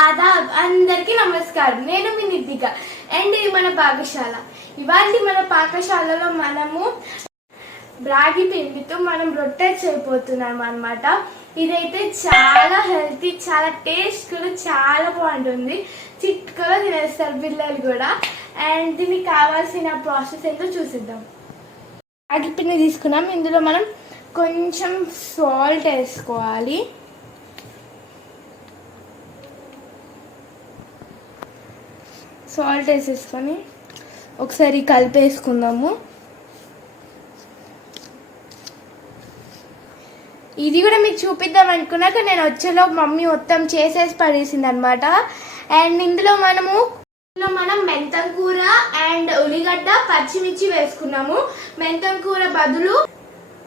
ఆదాబ్ అందరికీ నమస్కారం. నేను మీ నితిక అండ్ ఇది మన పాకశాల. ఇవాళ మన పాకశాలలో మనము రాగి పిండితో మనం రొట్టె చేయబోతున్నాం అన్నమాట. ఇదైతే చాలా హెల్తీ, చాలా టేస్ట్ కూడా చాలా బాగుంటుంది. చిట్కలో తినేస్తారు పిల్లలు కూడా. అండ్ దీనికి కావాల్సిన ప్రాసెస్ ఏంటో చూసిద్దాం. రాగి పిండి తీసుకున్నాం. ఇందులో మనం కొంచెం సాల్ట్ వేసుకోవాలి. సాల్ట్ వేసేసుకొని ఒకసారి కలిపేసుకుందాము. ఇది కూడా మీకు చూపిద్దాం అనుకున్నాక నేను వచ్చేలో మమ్మీ మొత్తం చేసేసి పడేసింది అనమాట. అండ్ ఇందులో మనం మెంతం కూర అండ్ ఉల్లిగడ్డ పచ్చిమిర్చి వేసుకున్నాము. మెంతం కూర బదులు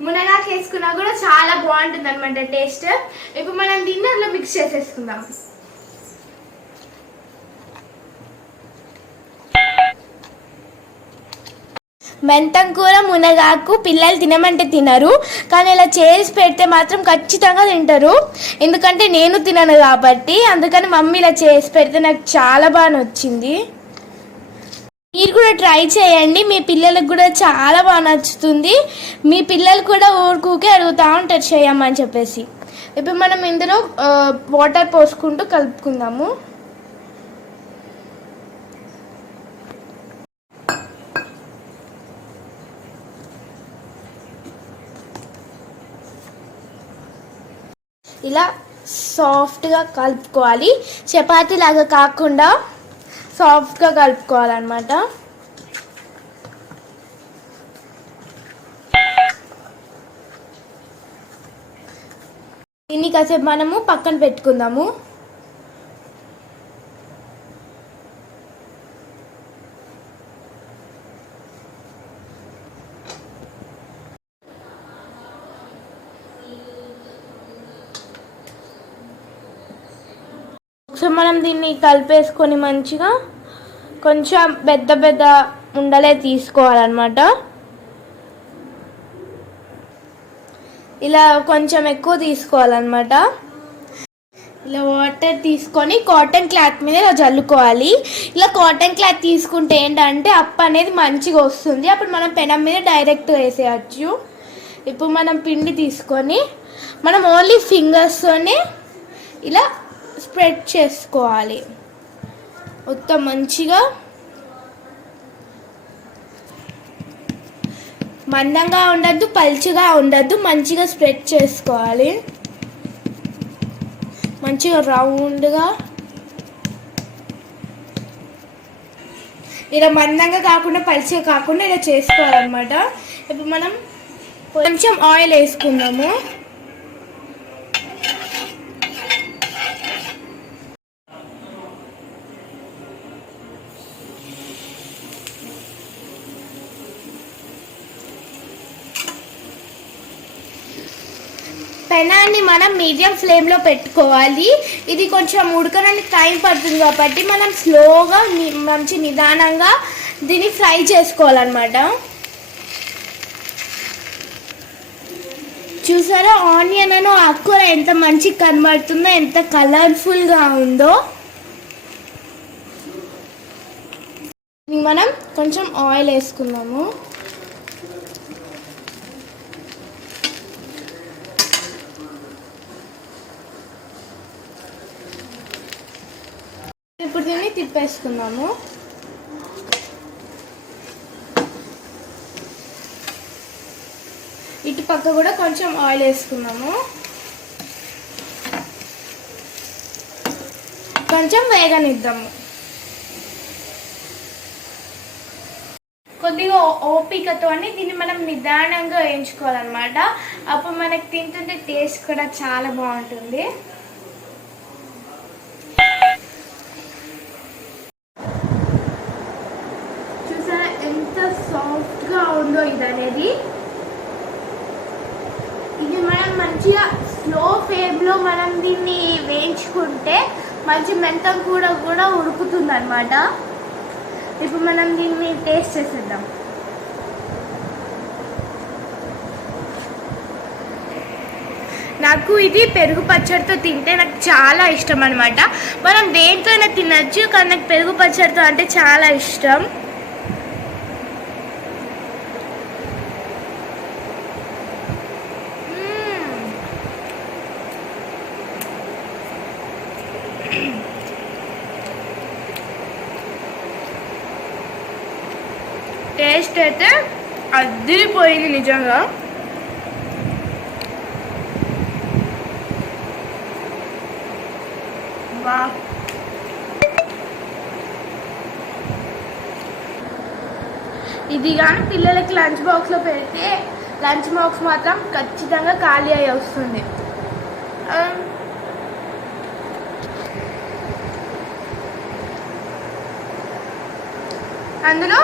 మునగాకు వేసుకున్నా కూడా చాలా బాగుంటుంది అనమాట టేస్ట్. ఇప్పుడు మనం దీన్ని అందులో మిక్స్ చేసేసుకుందాం. మెంతం కూర మునగాకు పిల్లలు తినమంటే తినరు, కానీ ఇలా చేసి పెడితే మాత్రం ఖచ్చితంగా తింటారు. ఎందుకంటే నేను తినను కాబట్టి, అందుకని మమ్మీ ఇలా చేసి పెడితే నాకు చాలా బాగా నచ్చింది. మీరు కూడా ట్రై చేయండి, మీ పిల్లలకు కూడా చాలా బాగా నచ్చుతుంది. మీ పిల్లలు కూడా ఊరుకూకే అడుగుతూ ఉంటారు చేయమని చెప్పేసి. ఇప్పుడు మనం ఇందులో వాటర్ పోసుకుంటూ కలుపుకుందాము. ఇలా సాఫ్ట్గా కలుపుకోవాలి. చపాతీ లాగా కాకుండా సాఫ్ట్గా కలుపుకోవాలన్నమాట. దీన్ని కాసేపు మనము పక్కన పెట్టుకుందాము. సో మనం దీన్ని కలిపేసుకొని మంచిగా కొంచెం పెద్ద పెద్ద ఉండలే తీసుకోవాలన్నమాట. ఇలా కొంచెం ఎక్కువ తీసుకోవాలన్నమాట. ఇలా వాటర్ తీసుకొని కాటన్ క్లాత్ మీద ఇలా జల్లుకోవాలి. ఇలా కాటన్ క్లాత్ తీసుకుంటే ఏంటంటే అప్పు అనేది మంచిగా వస్తుంది. అప్పుడు మనం పెనం మీద డైరెక్ట్ వేసేయచ్చు. ఇప్పుడు మనం పిండి తీసుకొని మనం ఓన్లీ ఫింగర్స్తోనే ఇలా స్ప్రెడ్ చేసుకోవాలి. మొత్తం మంచిగా మందంగా ఉండద్దు, పల్చగా ఉండద్దు, మంచిగా స్ప్రెడ్ చేసుకోవాలి. మంచిగా రౌండ్గా ఇలా మందంగా కాకుండా పల్చగా కాకుండా ఇలా చేసుకోవాలన్నమాట. ఇప్పుడు మనం కొంచెం ఆయిల్ వేసుకుందాము. పెనాన్ని మనం మీడియం ఫ్లేమ్లో పెట్టుకోవాలి. ఇది కొంచెం ఉడకడానికి టైం పడుతుంది కాబట్టి మనం స్లోగా మంచి నిదానంగా దీన్ని ఫ్రై చేసుకోవాలన్నమాట. చూసారా ఆనియన్ అను ఆకుకూర ఎంత మంచిగా కనబడుతుందో, ఎంత కలర్ఫుల్గా ఉందో. మనం కొంచెం ఆయిల్ వేసుకుందాము. ఇప్పుడు దీన్ని తిప్పేసుకుందాము. ఇటు పక్క కూడా కొంచెం ఆయిల్ వేసుకుందాము. కొంచెం వేగనిద్దాము. కొద్దిగా ఓపికతో దీన్ని మనం నిదానంగా వేయించుకోవాలన్నమాట. అప్పుడు మనకి తింటుంటే టేస్ట్ కూడా చాలా బాగుంటుంది. ఎంత సాఫ్ట్గా ఉందో ఇది అనేది. ఇది మనం మంచిగా స్లో ఫ్లేమ్లో మనం దీన్ని వేయించుకుంటే మంచి మెంతం కూడా ఉడుకుతుంది అనమాట. ఇప్పుడు మనం దీన్ని టేస్ట్ చేసేద్దాం. నాకు ఇది పెరుగు పచ్చడితో తింటే నాకు చాలా ఇష్టం అనమాట. మనం దేంతో అయినా తినచ్చు, కానీ నాకు పెరుగు పచ్చడితో అంటే చాలా ఇష్టం. టేస్ట్ అయితే అదిరిపోయింది నిజంగా. వా, ఇది కానీ పిల్లలకి లంచ్ బాక్స్లో పెడితే లంచ్ బాక్స్ మాత్రం ఖచ్చితంగా ఖాళీ అయి వస్తుంది. అందులో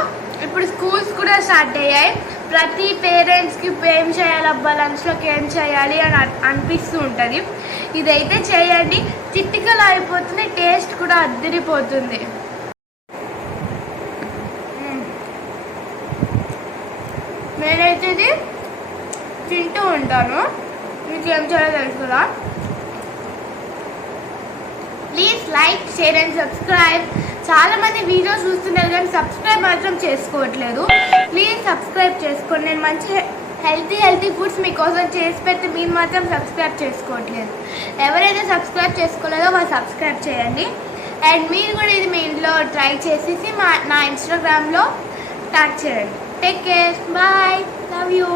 ఇప్పుడు స్కూల్స్ కూడా స్టార్ట్ అయ్యాయి. ప్రతి పేరెంట్స్కి ఏం చేయాలి అబ్బా లంచ్లోకి ఏం చేయాలి అని అనిపిస్తూ ఉంటుంది. ఇదైతే చేయండి, చిటికలు అయిపోతుంది, టేస్ట్ కూడా అద్దరిపోతుంది. నేనైతే ఇది తింటూ ఉంటాను, మీకు ఏం చేయాలో తెలుసు కదా. Please like, share and subscribe. చాలా మంది వీడియోస్ చూస్తున్నారు కానీ సబ్స్క్రైబ్ మాత్రం చేసుకోవట్లేదు. ప్లీజ్ సబ్స్క్రైబ్ చేసుకోండి. నేను మంచి హెల్తీ ఫుడ్స్ మీకోసం చేసి పెడితే మీరు మాత్రం సబ్స్క్రైబ్ చేసుకోవట్లేదు. ఎవరైతే సబ్స్క్రైబ్ చేసుకోలేదో వాళ్ళు సబ్స్క్రైబ్ చేయండి. అండ్ మీరు కూడా ఇది మీ ఇంట్లో ట్రై చేసేసి నా ఇన్స్టాగ్రామ్లో ట్యాగ్ చేయండి. Take care, bye, love you.